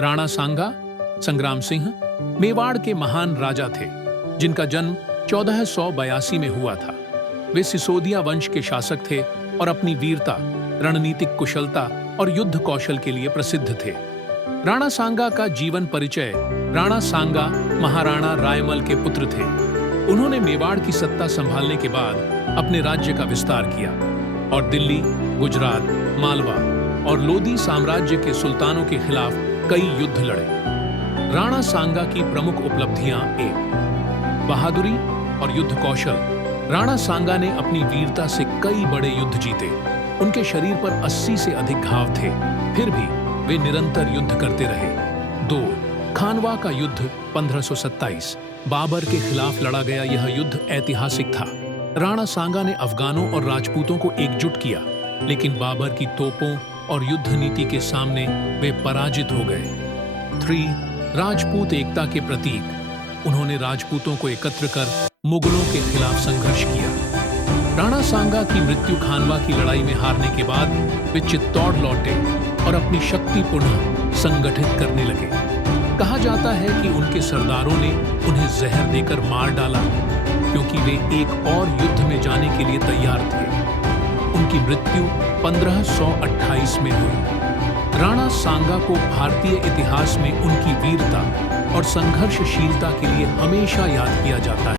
राणा सांगा संग्राम सिंह मेवाड़ के महान राजा थे, जिनका जन्म 1482 में हुआ था। वे सिसोदिया वंश के शासक थे और अपनी वीरता, रणनीतिक कुशलता और युद्ध कौशल के लिए प्रसिद्ध थे। राणा सांगा का जीवन परिचय। राणा सांगा महाराणा रायमल के पुत्र थे। उन्होंने मेवाड़ की सत्ता संभालने के बाद अपने राज्य का विस्तार किया और दिल्ली, गुजरात, मालवा और लोदी साम्राज्य के सुल्तानों के खिलाफ कई युद्ध लड़े। राणा सांगा की प्रमुख उपलब्धियां: 1. बहादुरी और युद्ध कौशल। राणा सांगा ने अपनी वीरता से कई बड़े युद्ध जीते। उनके शरीर पर 80 से अधिक घाव थे, फिर भी वे निरंतर युद्ध करते रहे। 2. खानवा का युद्ध 1527। बाबर के खिलाफ लड़ा गया यह युद्ध ऐतिहासिक था। राणा सांगा ने अफगानों और राजपूतों को एकजुट किया, लेकिन बाबर की तोपों और युद्ध नीति के सामने वे पराजित हो गए। 3. राजपूत एकता के प्रतीक। उन्होंने राजपूतों को एकत्र कर मुगलों के खिलाफ संघर्ष किया। राणा सांगा की मृत्यु खानवा की लड़ाई में हारने के बाद वे चित्तौड़ लौटे और अपनी शक्ति पुनः संगठित करने लगे। कहा जाता है कि उनके सरदारों ने उन्हें जहर देकर मार डाला, क्योंकि वे एक और युद्ध में जाने के लिए तैयार थे। उनकी मृत्यु 1528 में हुई। राणा सांगा को भारतीय इतिहास में उनकी वीरता और संघर्षशीलता के लिए हमेशा याद किया जाता है।